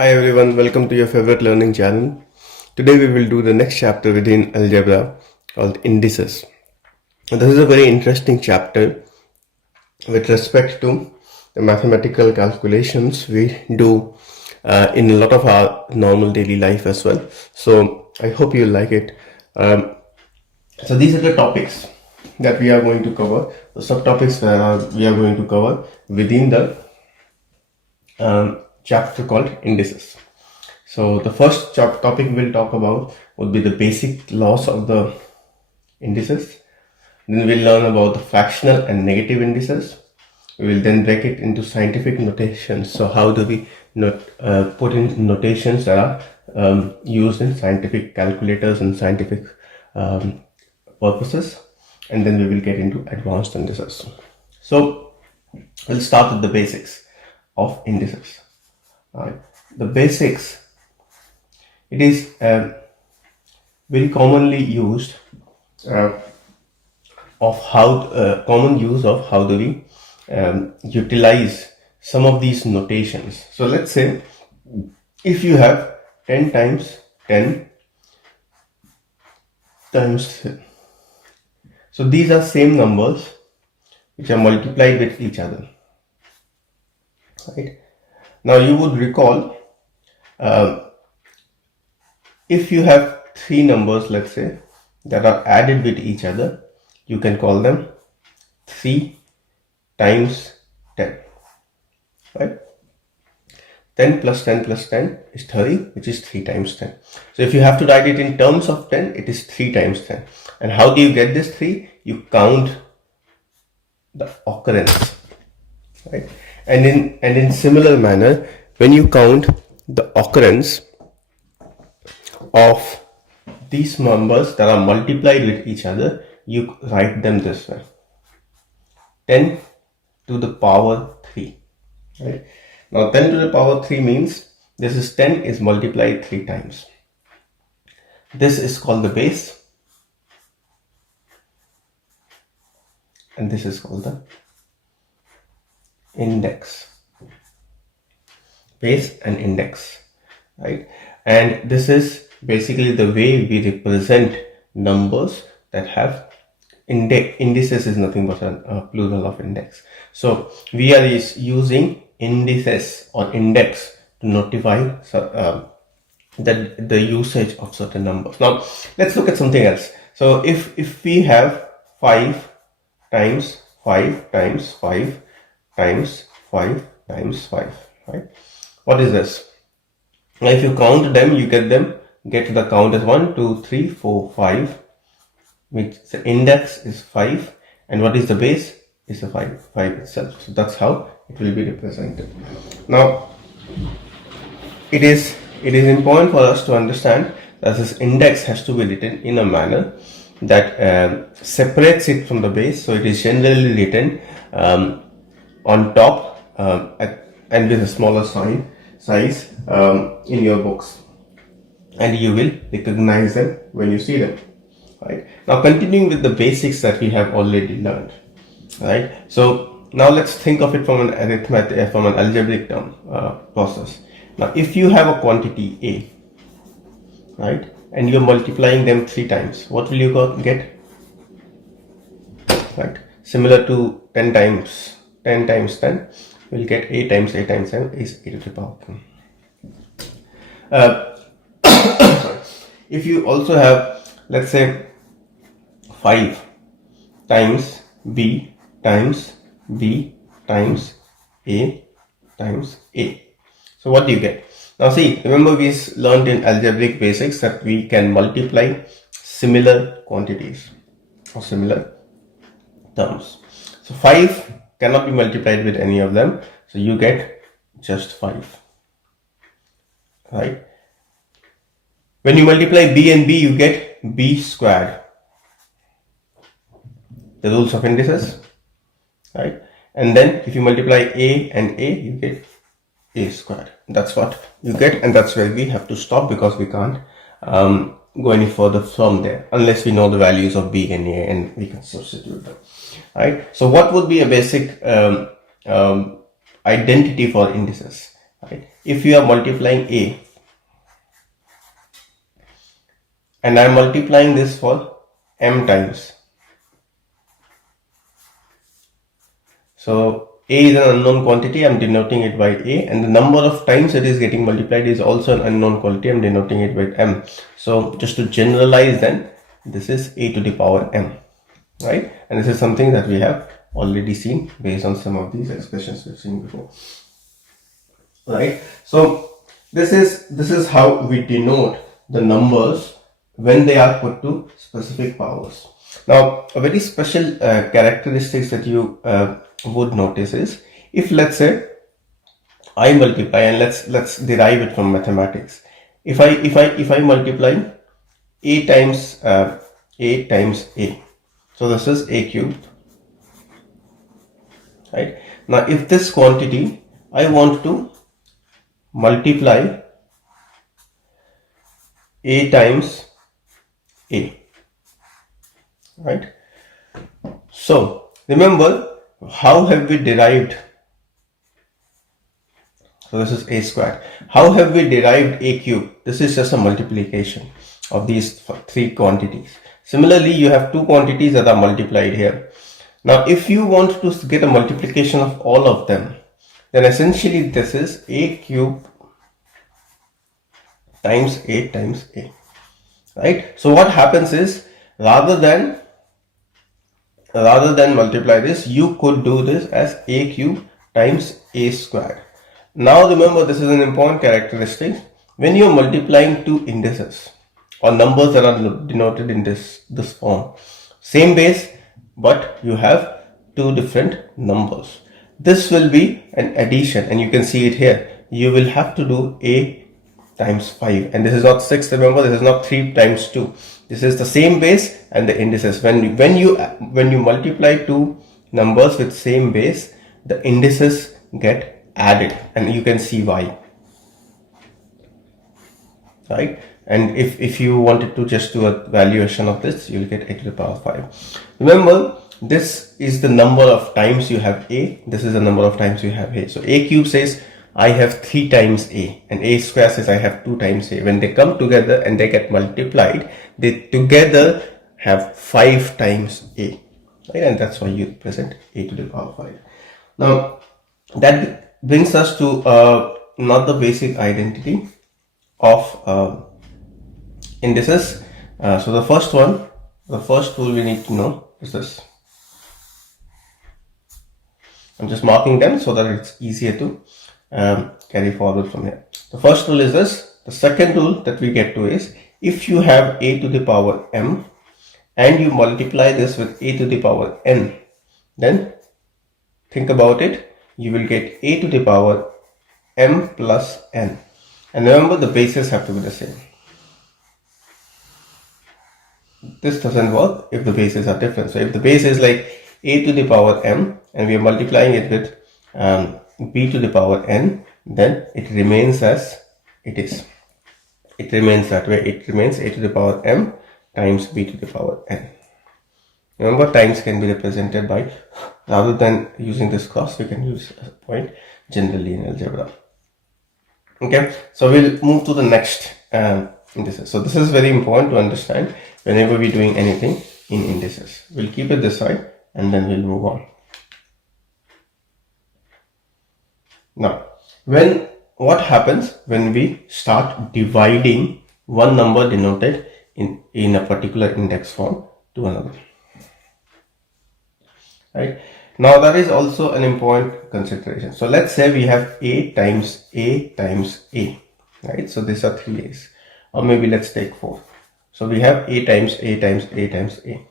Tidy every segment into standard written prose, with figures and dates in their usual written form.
Hi everyone, welcome to your favorite learning channel. Today we will do the next chapter within Algebra called Indices. This is a very interesting chapter with respect to the mathematical calculations we do in a lot of our normal daily life as well. So I hope you like it. So these are the topics that we are going to cover, the subtopics we are going to cover within the chapter called Indices. So the first topic we'll talk about would be the basic laws of the indices. Then we'll learn about the fractional and negative indices. We will then break it into scientific notations. So how do we put in notations that are used in scientific calculators and scientific purposes. And then we will get into advanced indices. So we'll start with the basics of indices. The basics. It is very commonly used common use of how do we utilize some of these notations. So let's say if you have 10 times 10 times 10. So these are same numbers which are multiplied with each other. Right? Now you would recall if you have three numbers, let's say, that are added with each other, you can call them 3 times 10, right? 10 plus 10 plus 10 is 30, which is 3 times 10. So if you have to write it in terms of 10, it is 3 times 10. And how do you get this 3? You count the occurrence, right? And in similar manner, when you count the occurrence of these numbers that are multiplied with each other, you write them this way: 10 to the power 3. Right? Now 10 to the power 3 means this is 10 is multiplied 3 times. This is called the base, and this is called the index. Base and index, right? And this is basically the way we represent numbers that have indices is nothing but a plural of index. So we are using indices or index to notify the usage of certain numbers. Now let's look at something else. So if we have 5 times 5 times 5 times 5 times 5, right? What is this? Now if you count them, you get the count as 1, 2, 3, 4, 5, which the index is 5, and what is the base? Is the 5 itself. So that's how it will be represented. Now it is important for us to understand that this index has to be written in a manner that separates it from the base. So it is generally written on top and with a smaller size in your books, and you will recognize them when you see them. Right? Now continuing with the basics that we have already learned. Right? So now let's think of it from an algebraic term process. Now if you have a quantity A, right, and you're multiplying them 3 times, what will you get? Right? Similar to 10 times 10, we'll get A times A times 10 is A to the power 10. If you also have, let's say, 5 times B times B times A times A. So what do you get? Now see, remember we learned in algebraic basics that we can multiply similar quantities or similar terms. So 5 cannot be multiplied with any of them, so you get just 5. Right? When you multiply B and B, you get B squared. The rules of indices, right? And then if you multiply A and A, you get A squared. That's what you get, and that's where we have to stop because we can't go any further from there unless we know the values of B and A and we can substitute them. Right? So what would be a basic identity for indices? right? If you are multiplying a and I am multiplying this for m times, so a is an unknown quantity, I am denoting it by a, and the number of times it is getting multiplied is also an unknown quantity, I am denoting it by m. So just to generalize, then this is a to the power m, right? And this is something that we have already seen based on some of these expressions we've seen before, right? So this is how we denote the numbers when they are put to specific powers. Now, a very special characteristics that you would notice is, if let's say I multiply, and let's derive it from mathematics. If I multiply a times a, so this is a cubed, right? Now, if this quantity I want to multiply a times a, right? So remember, how have we derived? So this is a squared. How have we derived a cube? This is just a multiplication of these three quantities. Similarly, you have two quantities that are multiplied here. Now, if you want to get a multiplication of all of them, then essentially this is a cube times a, right? So what happens is, rather than multiply this, you could do this as a cube times a squared. Now remember, this is an important characteristic. When you are multiplying two indices or numbers that are denoted in this form, same base, but you have two different numbers, this will be an addition, and you can see it here. You will have to do a times 5, and this is not 6. Remember, this is not 3 times 2. This is the same base and the indices. When you multiply two numbers with same base, the indices get added, and you can see why, right? And if you wanted to just do a valuation of this, you'll get a to the power 5. Remember, this is the number of times you have a, this is the number of times you have a. So a cube says I have 3 times a, and a square says I have 2 times a. When they come together and they get multiplied, they together have 5 times a, right? And that's why you present a to the power 5. Now that brings us to another basic identity of indices. So the first rule we need to know is this. I'm just marking them so that it's easier to carry forward from here. The first rule is this. The second rule that we get to is, if you have a to the power m and you multiply this with a to the power n, then think about it, you will get a to the power m plus n. And remember, the bases have to be the same. This doesn't work if the bases are different. So if the base is like a to the power m and we are multiplying it with b to the power n, then it remains as it is. It remains that way. It remains a to the power m times b to the power n. Remember, times can be represented by, rather than using this cross, we can use a point generally in algebra. Okay, so we'll move to the next indices. So this is very important to understand whenever we're doing anything in indices. We'll keep it this side and then we'll move on. Now, what happens when we start dividing one number denoted in a particular index form to another? Right? Now that is also an important consideration. So let's say we have a times a times a, right? So these are 3 a's, or maybe let's take 4. So we have a times a times a times a,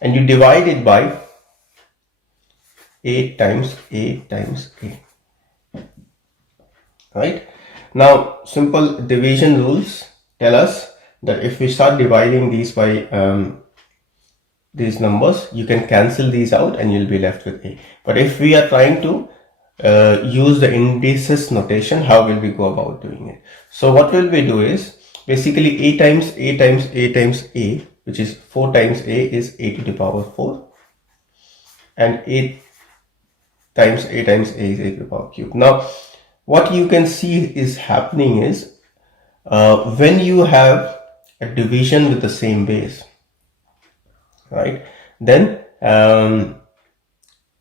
and you divide it by a times a times a, right? Now simple division rules tell us that if we start dividing these by these numbers, you can cancel these out and you'll be left with a. But if we are trying to use the indices notation, how will we go about doing it? So what will we do is, basically a times a times a times a, which is 4 times a, is a to the power 4, and a times a times a is a to the power cube. Now what you can see is happening is when you have a division with the same base, right, then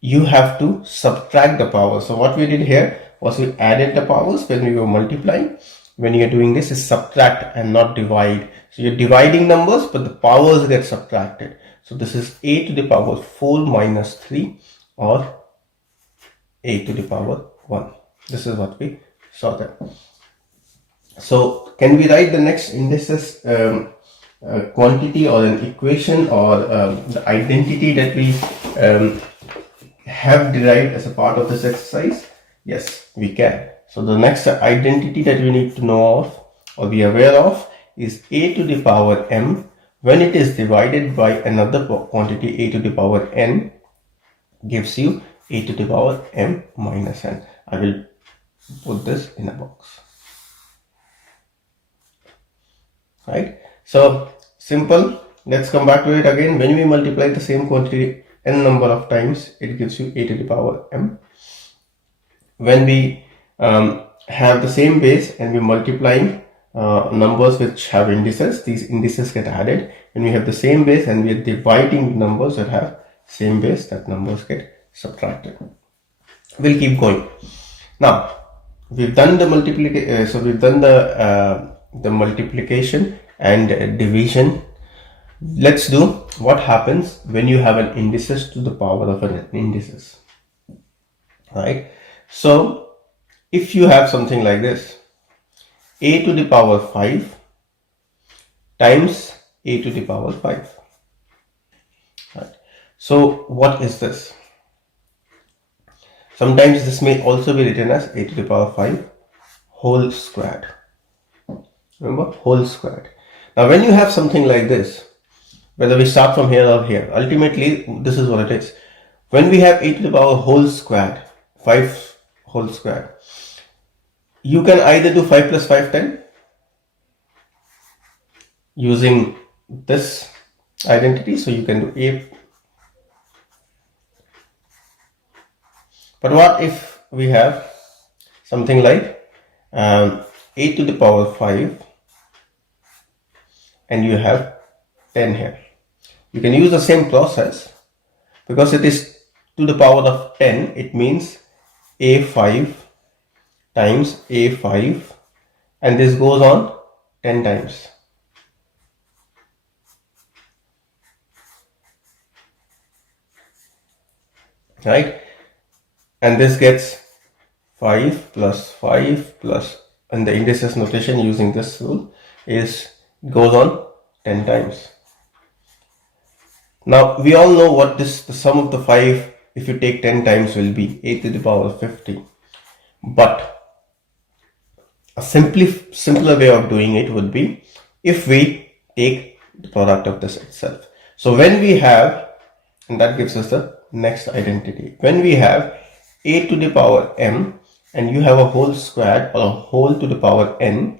you have to subtract the power. So what we did here was we added the powers when we were multiplying. When you're doing this is subtract and not divide. So you're dividing numbers, but the powers get subtracted. So this is a to the power 4 minus 3 or a to the power 1. This is what we saw there. So can we write the next indices quantity or an equation or the identity that we have derived as a part of this exercise? Yes, we can. So the next identity that we need to know of or be aware of is a to the power m when it is divided by another quantity a to the power n gives you a to the power m minus n. I will put this in a box. Right? So simple. Let's come back to it again. When we multiply the same quantity n number of times, it gives you a to the power m. When we have the same base and we're multiplying numbers which have indices, these indices get added. When we have the same base and we're dividing numbers that have same base, that numbers get subtracted. We'll keep going. Now we've done the multiplication. So we've done the multiplication and division. Let's do what happens when you have an indices to the power of an indices. Right? So if you have something like this, a to the power 5 times a to the power 5. Right? So what is this? Sometimes this may also be written as a to the power 5 whole squared. Remember, whole squared. Now when you have something like this, whether we start from here or here, ultimately this is what it is. When we have a to the power whole squared, 5 whole squared, you can either do 5 plus 5, 10 using this identity. So you can do a. But what if we have something like a to the power 5 and you have 10 here? You can use the same process because it is to the power of 10. It means a5 times a5 and this goes on 10 times. Right? And this gets 5 plus 5 plus, and the indices notation using this rule is goes on 10 times. Now we all know what the sum of the 5 if you take 10 times will be a to the power 50. But a simpler way of doing it would be if we take the product of this itself. So when we have, and that gives us the next identity, when we have a to the power m and you have a whole squared or a whole to the power n.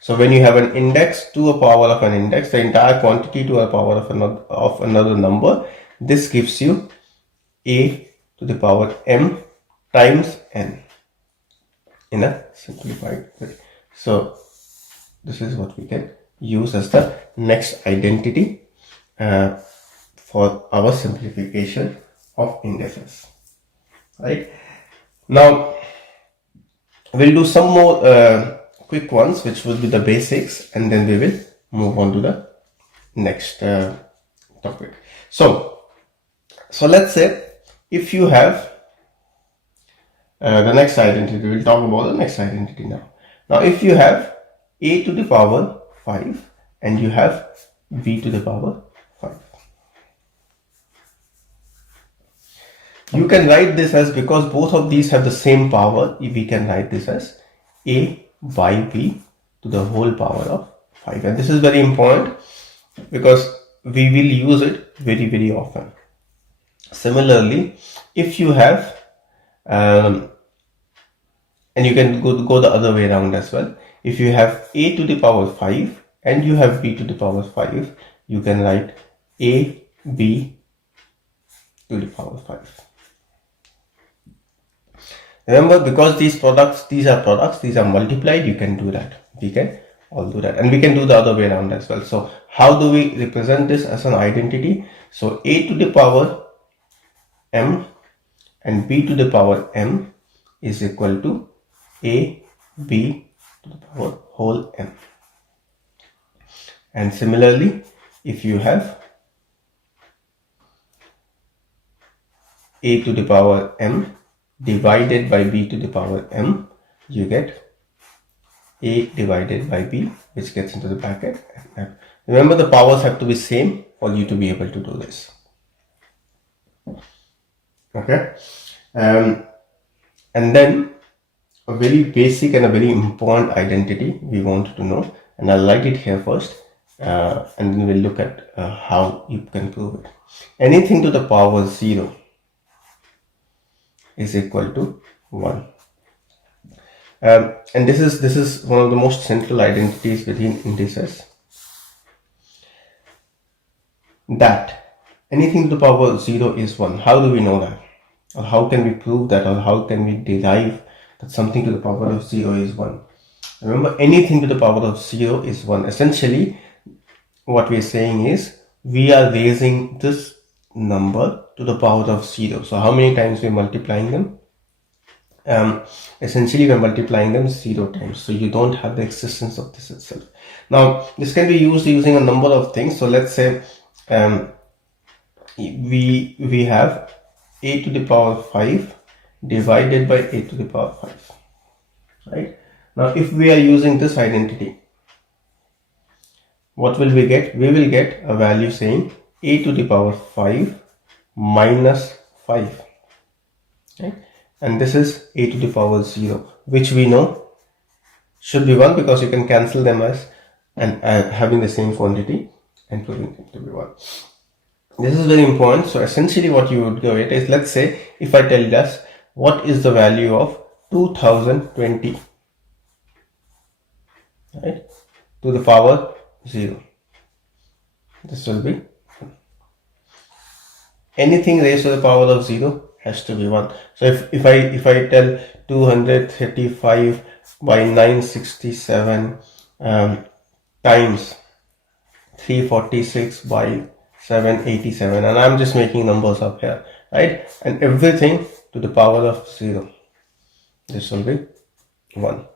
So when you have an index to a power of an index, the entire quantity to a power of another number, this gives you a to the power m times n in a simplified way. So this is what we can use as the next identity for our simplification of indices. Right? Now we'll do some more quick ones, which will be the basics, and then we will move on to the next topic. So let's say if you have the next identity, we'll talk about the next identity now. Now if you have a to the power 5 and you have b to the power 5, you can write this as, because both of these have the same power, we can write this as a by b to the whole power of 5. And this is very important because we will use it very, very often. Similarly, if you have, and you can go the other way around as well. If you have a to the power 5 and you have b to the power 5, you can write a b to the power 5. Remember, because these are products, these are multiplied, you can do that. We can all do that. And we can do the other way around as well. So how do we represent this as an identity? So a to the power m and b to the power m is equal to a b to the power whole m. And similarly, if you have a to the power m divided by b to the power m, you get a divided by b, which gets into the bracket. Remember, the powers have to be same for you to be able to do this. Okay, and then a very basic and a very important identity we want to know, and I'll write it here first, and then we'll look at how you can prove it. Anything to the power 0 is equal to 1. And this is one of the most central identities within indices, that anything to the power 0 is 1. How do we know that? Or how can we prove that? Or how can we derive that something to the power of 0 is 1? Remember, anything to the power of 0 is 1. Essentially, what we are saying is we are raising this number to the power of 0. So how many times we are multiplying them? Essentially we're multiplying them 0 times, so you don't have the existence of this itself. Now this can be used using a number of things. So let's say we have a to the power 5 divided by a to the power 5, right? Now if we are using this identity, what will we get? We will get a value saying a to the power 5 minus 5, right? And this is a to the power 0, which we know should be 1 because you can cancel them as and having the same quantity and proving it to be 1. This is very important. So essentially what you would go it is, let's say if I tell us what is the value of 2020, right, to the power 0, this will be anything raised to the power of 0 has to be 1. So if I tell 235 by 967 times 346 by 787, and I'm just making numbers up here, right, and everything to the power of 0, this will be 1.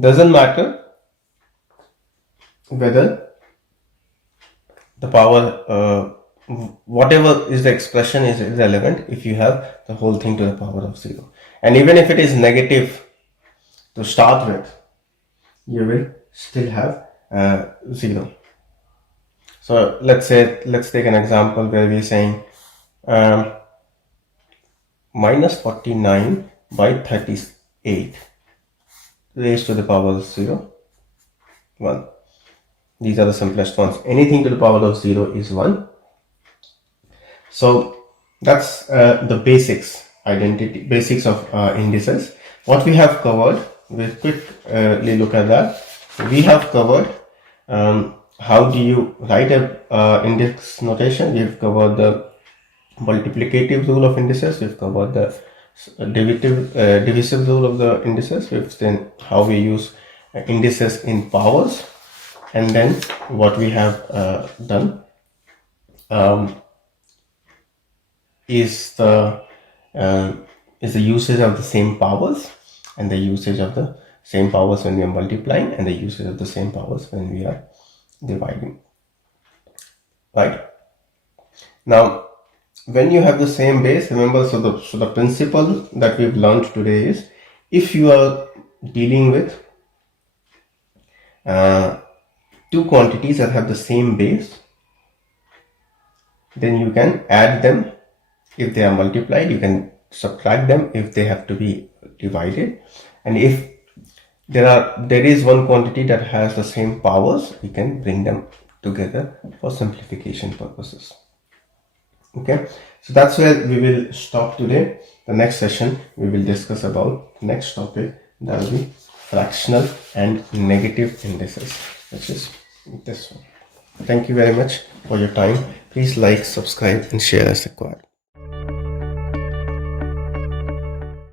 Doesn't matter whether the power whatever is the expression is irrelevant if you have the whole thing to the power of 0. And even if it is negative to start with, you will still have 0. So let's take an example where we're saying minus 49 by 38 raised to the power of 0, 1. These are the simplest ones. Anything to the power of 0 is 1. So that's the basics of indices. What we have covered, we'll quickly look at that. We have covered how do you write a index notation. We've covered the multiplicative rule of indices. We've covered the divisive rule of the indices. We've seen how we use indices in powers, and then what we have done is the usage of the same powers, and the usage of the same powers when we are multiplying, and the usage of the same powers when we are dividing. Right? Now, when you have the same base, remember, so the principle that we've learned today is, if you are dealing with two quantities that have the same base, then you can add them if they are multiplied, you can subtract them if they have to be divided, and if there is one quantity that has the same powers, we can bring them together for simplification purposes. Okay, so that's where we will stop today. The next session we will discuss about the next topic, that will be fractional and negative indices, which is this one. Thank you very much for your time. Please like, subscribe and share as required.